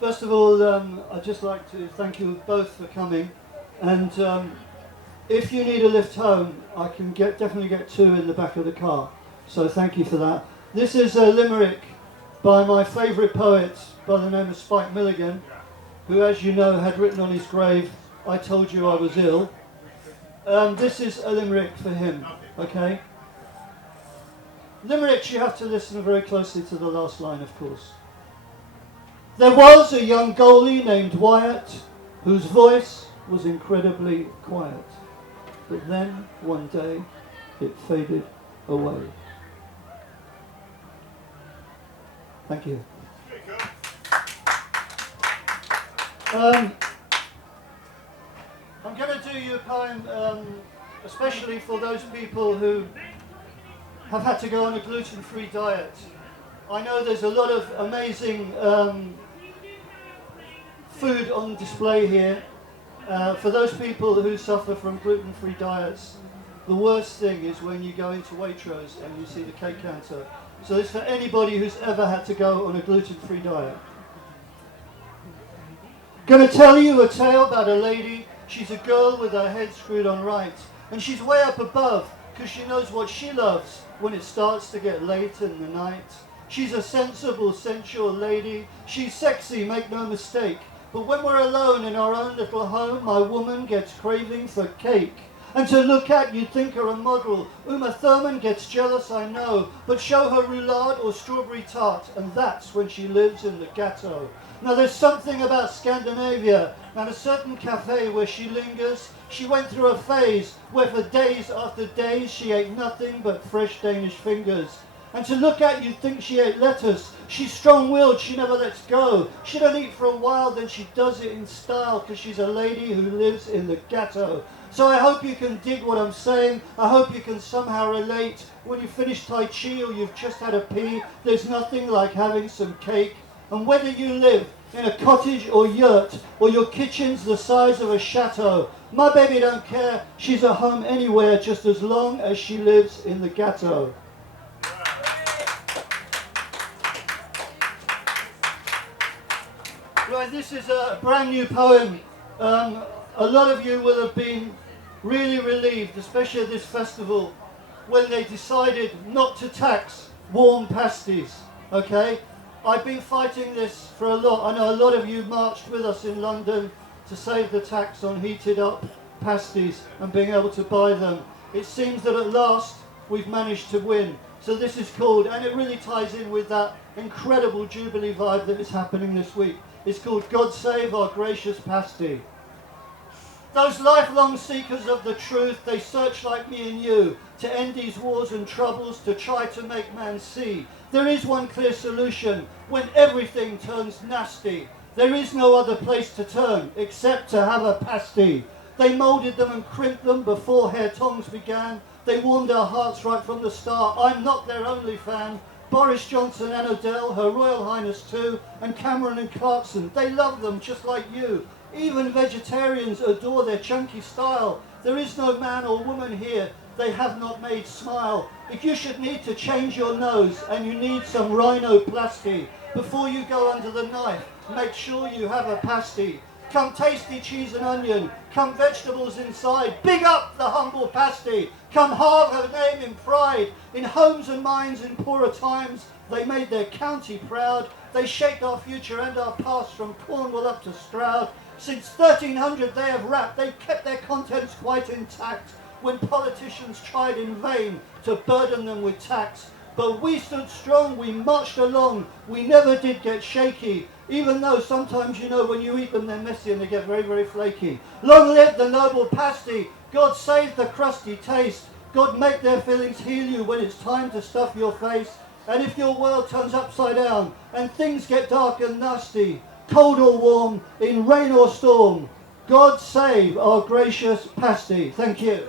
First of all, I'd just like to thank you both for coming. And if you need a lift home, I can definitely get two in the back of the car. So thank you for that. This is a limerick by my favourite poet by the name of Spike Milligan, who, as you know, had written on his grave, "I told you I was ill." This is a limerick for him, okay? Limericks, you have to listen very closely to the last line, of course. There was a young goalie named Wyatt, whose voice was incredibly quiet. But then, one day, it faded away. Thank you. I'm going to do you a poem, especially for those people who have had to go on a gluten-free diet. I know there's a lot of amazing food on display here. For those people who suffer from gluten-free diets, the worst thing is when you go into Waitrose and you see the cake counter. So it's for anybody who's ever had to go on a gluten-free diet. Gonna tell you a tale about a lady. She's a girl with her head screwed on right, and she's way up above because she knows what she loves when it starts to get late in the night. She's a sensible, sensual lady. She's sexy, make no mistake. But when we're alone in our own little home, my woman gets craving for cake. And to look at, you'd think her a model. Uma Thurman gets jealous, I know. But show her roulade or strawberry tart, and that's when she lives in the ghetto. Now there's something about Scandinavia and a certain cafe where she lingers. She went through a phase where for days after days she ate nothing but fresh Danish fingers. And to look at, you'd think she ate lettuce. She's strong-willed, she never lets go. She don't eat for a while, then she does it in style, because she's a lady who lives in the ghetto. So I hope you can dig what I'm saying. I hope you can somehow relate. When you finish Tai-Chi or you've just had a pee, there's nothing like having some cake. And whether you live in a cottage or yurt, or your kitchen's the size of a chateau, my baby don't care. She's at home anywhere, just as long as she lives in the ghetto. Right, this is a brand new poem. A lot of you will have been really relieved, especially at this festival, when they decided not to tax warm pasties, okay? I've been fighting this for a lot. I know a lot of you marched with us in London to save the tax on heated up pasties and being able to buy them. It seems that at last we've managed to win. So this is called, and it really ties in with that incredible Jubilee vibe that is happening this week. It's called God Save Our Gracious Pasty. Those lifelong seekers of the truth, they search like me and you to end these wars and troubles, to try to make man see. There is one clear solution when everything turns nasty. There is no other place to turn except to have a pasty. They moulded them and crimped them before hair tongs began. They warmed our hearts right from the start. I'm not their only fan. Boris Johnson and Adele, Her Royal Highness too, and Cameron and Clarkson, they love them just like you. Even vegetarians adore their chunky style. There is no man or woman here they have not made smile. If you should need to change your nose and you need some rhinoplasty, before you go under the knife, make sure you have a pasty. Come tasty cheese and onion, come vegetables inside, big up the humble pasty. Come halve her name in pride, in homes and minds in poorer times, they made their county proud. They shaped our future and our past from Cornwall up to Stroud. Since 1300 they have rapped, they've kept their contents quite intact, when politicians tried in vain to burden them with tax. But we stood strong, we marched along, we never did get shaky, even though sometimes, you know, when you eat them they're messy and they get very, very flaky. Long live the noble pasty, God save the crusty taste, God make their feelings heal you when it's time to stuff your face. And if your world turns upside down and things get dark and nasty, cold or warm, in rain or storm, God save our gracious pasty. Thank you.